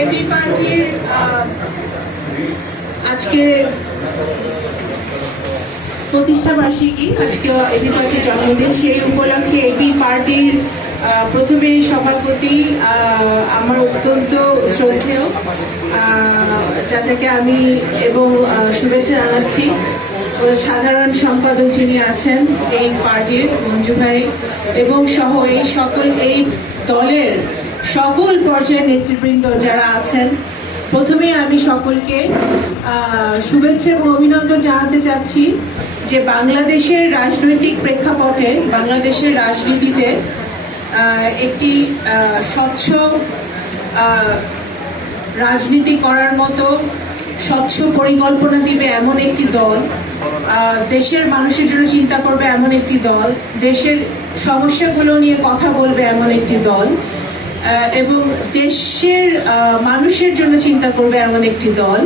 AB পার্টির আজকে প্রতিষ্ঠা বার্ষিকী, আজকে এবি পার্টির জন্মদিন। সেই উপলক্ষে এবি পার্টির প্রথমে সভাপতি আমার অত্যন্ত শ্রদ্ধেয় চাচাকে আমি এবং শুভেচ্ছা জানাচ্ছি। সাধারণ সম্পাদক যিনি আছেন এই পার্টির মঞ্জু ভাই এবং সহ এই দলের সকল পর্যায়ের নেতৃবৃন্দ যারা আছেন, প্রথমেই আমি সকলকে শুভেচ্ছা এবং অভিনন্দন জানাতে চাচ্ছি যে বাংলাদেশের রাজনৈতিক প্রেক্ষাপটে, বাংলাদেশের রাজনীতিতে একটি স্বচ্ছ রাজনীতি করার মতো স্বচ্ছ পরিকল্পনা দিবে এমন একটি দল, দেশের মানুষের জন্য চিন্তা করবে এমন একটি দল, দেশের সমস্যাগুলো নিয়ে কথা বলবে এমন একটি দল এবং দেশের মানুষের জন্য চিন্তা করবে এমন একটি দল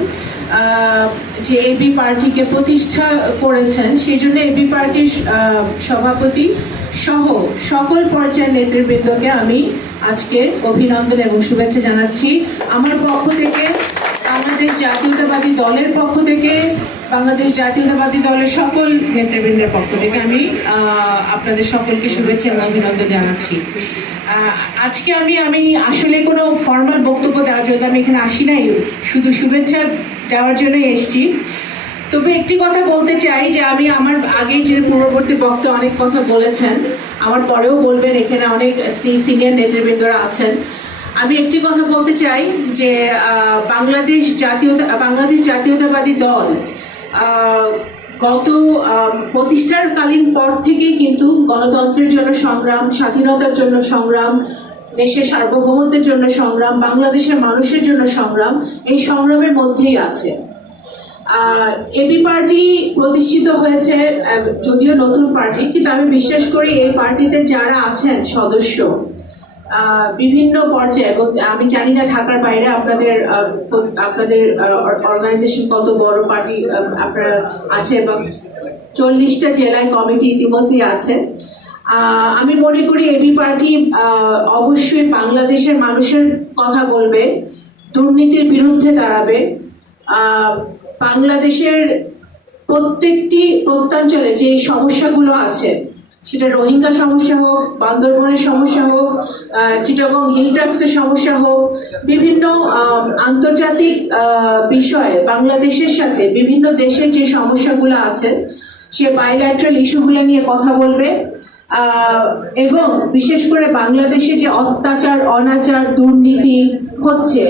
যে এবি পার্টিকে প্রতিষ্ঠা করেছেন। সেই জন্য এবি পার্টির সভাপতি সহ সকল পর্যায়ের নেতৃবৃন্দকে আমি আজকে অভিনন্দন এবং শুভেচ্ছা জানাচ্ছি। আমার পক্ষ থেকে, বাংলাদেশ জাতীয়তাবাদী দলের পক্ষ থেকে, বাংলাদেশ জাতীয়তাবাদী দলের সকল নেতৃবৃন্দের পক্ষ থেকে আমি আপনাদের সকলকে শুভেচ্ছা এবং অভিনন্দন জানাচ্ছি। আজকে আমি আসলে কোনো ফর্মাল বক্তব্য দেওয়ার জন্য আমি এখানে আসি নাই, শুধু শুভেচ্ছা দেওয়ার জন্যই এসেছি। তবে একটি কথা বলতে চাই যে আমি আমার আগে যে পূর্ববর্তী বক্তা অনেক কথা বলেছেন, আমার পরেও বলবেন, এখানে অনেক সিনিয়র নেতৃবৃন্দরা আছেন। আমি একটি কথা বলতে চাই যে বাংলাদেশ জাতীয়তাবাদী দল গত প্রতিষ্ঠাকালীন পর থেকেই কিন্তু গণতন্ত্রের জন্য সংগ্রাম, স্বাধীনতার জন্য সংগ্রাম, দেশের সার্বভৌমত্বের জন্য সংগ্রাম, বাংলাদেশের মানুষের জন্য সংগ্রাম, এই সংগ্রামের মধ্যেই আছে। এবি পার্টি প্রতিষ্ঠিত হয়েছে, যদিও নতুন পার্টি, কিন্তু আমি বিশ্বাস করি এই পার্টিতে যারা আছেন সদস্য বিভিন্ন পর্যায়ে, এবং আমি জানি না ঢাকার বাইরে আপনাদের অর্গানাইজেশন কত বড় পার্টি আপনারা আছে, এবং 40টা জেলায় কমিটি ইতিমধ্যেই আছে। আমি মনে করি এবি পার্টি অবশ্যই বাংলাদেশের মানুষের কথা বলবে, দুর্নীতির বিরুদ্ধে দাঁড়াবে, বাংলাদেশের প্রত্যেকটি প্রত্যঞ্চলে যে সমস্যাগুলো আছে, সেটা রোহিঙ্গা সমস্যা হোক, বান্দরবনের সমস্যা হোক, চিটাগং হিল ট্র্যাক্সের সমস্যা হোক, বিভিন্ন আন্তর্জাতিক বিষয়ে বাংলাদেশের সাথে বিভিন্ন দেশের যে সমস্যাগুলো আছে সে বাইল্যাটারাল ইস্যুগুলো নিয়ে কথা বলবে এবং বিশেষ করে বাংলাদেশে যে অত্যাচার, অনাচার, দুর্নীতি হচ্ছে,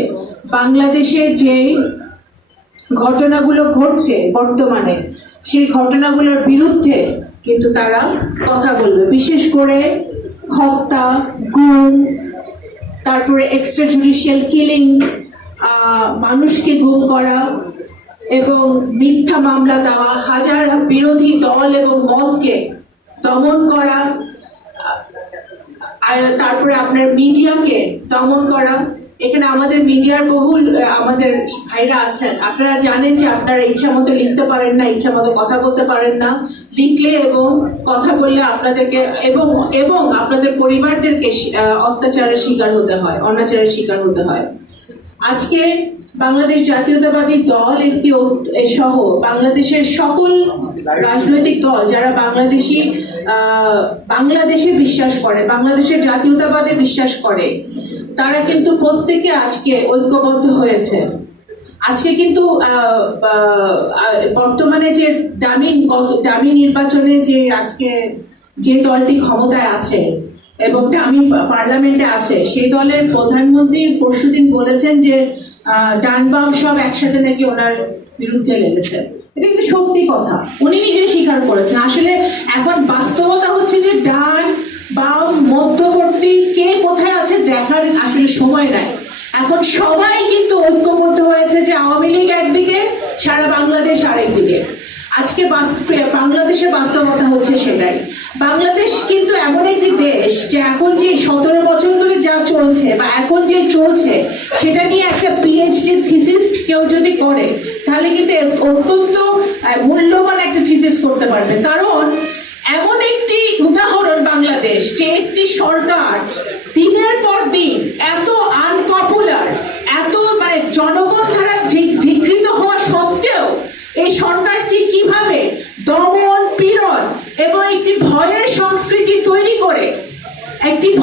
বাংলাদেশে যে ঘটনাগুলো ঘটছে বর্তমানে, সেই ঘটনাগুলোর বিরুদ্ধে কিন্তু তারা কথা বলবে। বিশেষ করে হত্যা, গুম, তারপরে এক্সট্রা জুডিশিয়াল কিলিং, মানুষকে গুম করা এবং মিথ্যা মামলা দেওয়া, হাজার বিরোধী দল এবং মতকে দমন করা, আর তারপরে আপনার মিডিয়াকে দমন করা। এখানে আমাদের মিডিয়ার বহুল আমাদের ভাইরা আছেন, আপনারা জানেন যে আপনারা ইচ্ছা মতো লিখতে পারেন না, ইচ্ছা মতো কথা বলতে পারেন না, লিখলে এবং কথা বললে আপনাদেরকে এবং আপনাদের পরিবারদেরকে অত্যাচারের শিকার হতে হয়, অনাচারের শিকার হতে হয়। আজকে বাংলাদেশ জাতীয়তাবাদী দল একটি সহ বাংলাদেশের সকল রাজনৈতিক দল যারা বাংলাদেশে বিশ্বাস করে, বাংলাদেশের জাতীয়তাবাদে বিশ্বাস করে, তারা কিন্তু প্রত্যেকে আজকে ঐক্যবদ্ধ হয়েছে। আজকে কিন্তু বর্তমানে যে ডামি নির্বাচনে যে আজকে যে দলটি ক্ষমতায় আছে এবং ডামি পার্লামেন্টে আছে, সেই দলের প্রধানমন্ত্রী পরশুদিন বলেছেন যে ডান বাম সব একসাথে নাকি ওনার বিরুদ্ধে লেগেছে। এটা কিন্তু সত্যি কথা, উনি নিজে স্বীকার করেছেন। আসলে এখন বাস্তবতা হচ্ছে যে ডান বাম মধ্যবর্তী কে কোথায় আছে দেখার আসলে সময় নাই। এখন সবাই কিন্তু ঐক্যবদ্ধ হয়েছে যে আওয়ামী লীগ একদিকে, সারা বাংলাদেশ আরেকদিকে। আজকে বাংলাদেশের বাস্তবতা হচ্ছে সেটাই। বাংলাদেশ কিন্তু এমন একটি দেশ যে এখন যে 17 বছর ধরে যা চলছে বা এখন যে চলছে সেটা নিয়ে একটা পিএইচডি থিসিস কেউ যদি করে তাহলে কিন্তু অত্যন্ত মূল্যবান একটা থিসিস করতে পারবে। কারণ এমন একটি উদাহরণ বাংলাদেশ যে একটি সরকার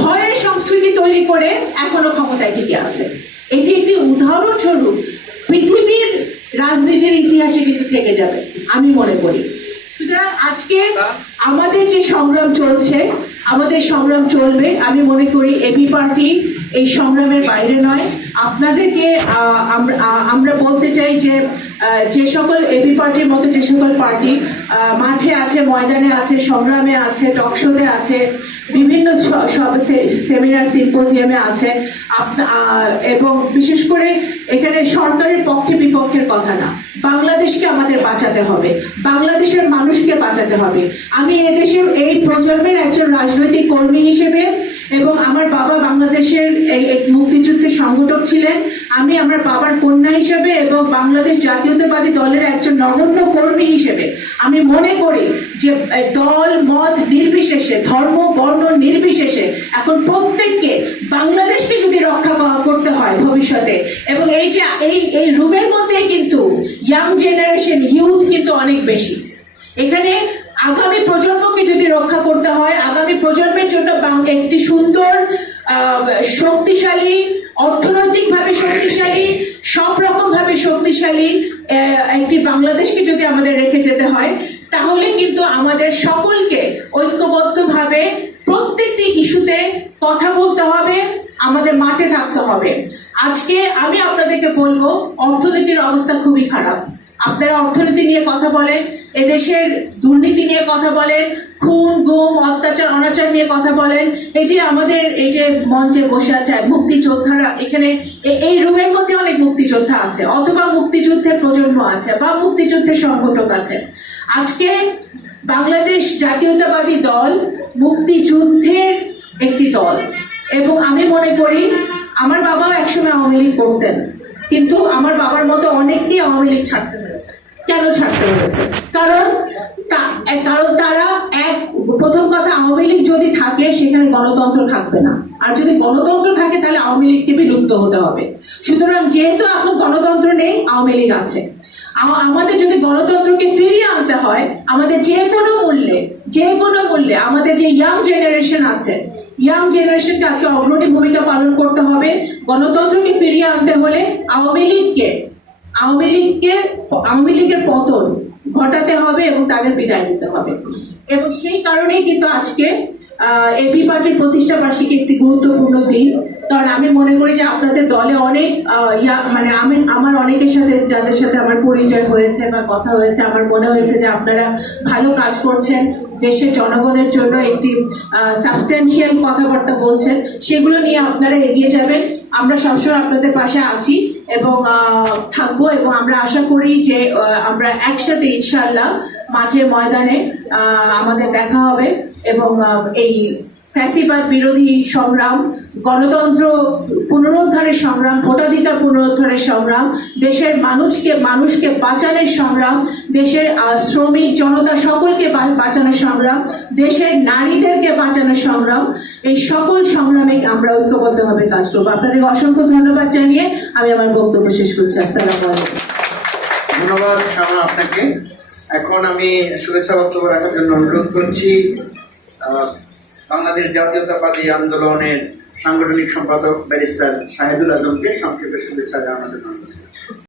ভয়ের সংস্কৃতি তৈরি করে এখনো ক্ষমতায় টিকে আছে। এটি একটি উদাহরণস্বরূপ পৃথিবীর রাজনীতির ইতিহাসে কিন্তু থেকে যাবে আমি মনে করি। সুতরাং আজকে আমাদের যে সংগ্রাম চলছে, আমাদের সংগ্রাম চলবে। আমি মনে করি এবি পার্টি এই সংগ্রামের বাইরে নয়। আপনাদেরকে আমরা বলতে চাই যে যে সকল এবি পার্টির মতো যে সকল পার্টি মাঠে আছে, ময়দানে আছে, সংগ্রামে আছে, টকশোতে আছে, বিভিন্ন সব সেমিনার সিম্পোজিয়ামে আছে, এবং বিশেষ করে এখানে সরকারের পক্ষে বিপক্ষের কথা না, বাংলাদেশকে আমাদের বাঁচাতে হবে, বাংলাদেশের মানুষকে বাঁচাতে হবে। আমি এদেশের এই প্রজন্মের একজন রাজনৈতিক কর্মী হিসেবে, এবং আমার বাবা বাংলাদেশের মুক্তিযুদ্ধের সংগঠক ছিলেন, আমি আমার বাবার কন্যা হিসেবে এবং বাংলাদেশ জাতীয়তাবাদী দলের একজন নগণ্য কর্মী হিসেবে আমি মনে করি যে দল মত নির্বিশেষে, ধর্ম বর্ণ নির্বিশেষে এখন প্রত্যেককে বাংলাদেশকে যদি রক্ষা করতে হয় ভবিষ্যতে, এবং এই যে এই রুমের মধ্যে কিন্তু ইয়াং জেনারেশন, ইউথ কিন্তু অনেক বেশি। এখানে আগামী প্রজন্মকে যদি রক্ষা করতে হয়, আগামী প্রজন্মের জন্য একটি সুন্দর, শক্তিশালী, অর্থনৈতিকভাবে শক্তিশালী, সব রকম ভাবে শক্তিশালী একটি বাংলাদেশকে যদি আমাদের রেখে যেতে হয়, তাহলে কিন্তু আমাদের সকলকে ঐক্যবদ্ধভাবে প্রত্যেকটি ইস্যুতে কথা বলতে হবে, আমাদের মাঠে থাকতে হবে। আজকে আমি আপনাদেরকে বলবো, অর্থনীতির অবস্থা খুবই খারাপ। আপনারা অর্থনীতি নিয়ে কথা বলেন, এদেশের দুর্নীতি নিয়ে কথা বলেন, খুন গুম অত্যাচার অনাচার নিয়ে কথা বলেন। এই যে আমাদের এই যে মঞ্চে বসে আছে মুক্তিযোদ্ধারা, এখানে এই রুমের মধ্যে অনেক মুক্তিযোদ্ধা আছে, অথবা মুক্তিযুদ্ধের প্রজন্ম আছে, বা মুক্তিযুদ্ধের সংগঠক আছে। আজকে বাংলাদেশ জাতীয়তাবাদী দল মুক্তিযুদ্ধের একটি দল, এবং আমি মনে করি আমার বাবাও একসময় আওয়ামী লীগ করতেন, কিন্তু আমার বাবার মতো অনেককেই আওয়ামী লীগ ছাড়তে হয়েছে। কেন ছাড়তে হয়েছে? কারণ তারা প্রথম কথা, আওয়ামী লীগ যদি থাকে সেখানে গণতন্ত্র থাকবে না, আর যদি গণতন্ত্র থাকে তাহলে আওয়ামী লীগকে বিলুপ্ত হতে হবে। সুতরাং যেহেতু এখন গণতন্ত্র নেই, আওয়ামী লীগ আছে। আমাদের যদি গণতন্ত্রকে ফিরিয়ে আনতে হয়, আমাদের যে কোনো মূল্যে আমাদের যে ইয়াং জেনারেশন আছে, ইয়াং জেনারেশনকে আজকে অগ্রণী ভূমিকা পালন করতে হবে। গণতন্ত্রকে ফিরিয়ে আনতে হলে আওয়ামী লীগের পতন ঘটাতে হবে এবং তাদের বিদায় নিতে হবে। এবং সেই কারণেই কিন্তু আজকে এবি পার্টির প্রতিষ্ঠা বার্ষিকী একটি গুরুত্বপূর্ণ দিন। কারণ আমি মনে করি যে আপনাদের দলে অনেক আমার অনেকের সাথে, যাদের সাথে আমার পরিচয় হয়েছে বা কথা হয়েছে, আমার মনে হয়েছে যে আপনারা ভালো কাজ করছেন, দেশের জনগণের জন্য একটি সাবস্টেন্সিয়াল কথাবার্তা বলছেন, সেগুলো নিয়ে আপনারা এগিয়ে যাবেন। আমরা সবসময় আপনাদের পাশে আছি এবং থাকবো, এবং আমরা আশা করি যে আমরা একসাথে ইনশাআল্লাহ মাঠে ময়দানে আমাদের দেখা হবে, এবং এই ফ্যাসিবাদ বিরোধী সংগ্রাম, গণতন্ত্র পুনরুদ্ধারের সংগ্রাম, ভোটাধিকার পুনরুদ্ধারের সংগ্রাম, দেশের মানুষকে বাঁচানোর সংগ্রাম, দেশের শ্রমিক জনতা সকলকে বাঁচানোর সংগ্রাম, দেশের নারীদেরকে বাঁচানোর সংগ্রাম, এই সকল সংগ্রামে আমরা ঐক্যবদ্ধভাবে কাজ করবো। আপনাদের অসংখ্য ধন্যবাদ জানিয়ে আমি আমার বক্তব্য শেষ করছি। আসসালামু আলাইকুম। ধন্যবাদ শামা আপনাকে। এখন আমি শুভেচ্ছা বক্তব্য রাখার জন্য অনুরোধ করছি বাংলাদেশ জাতীয়তাবাদী আন্দোলনের সাংগঠনিক সম্পাদক ব্যারিস্টার শাহিদুল আজমকে সংক্ষেপে শুভেচ্ছা জানানোর জন্য।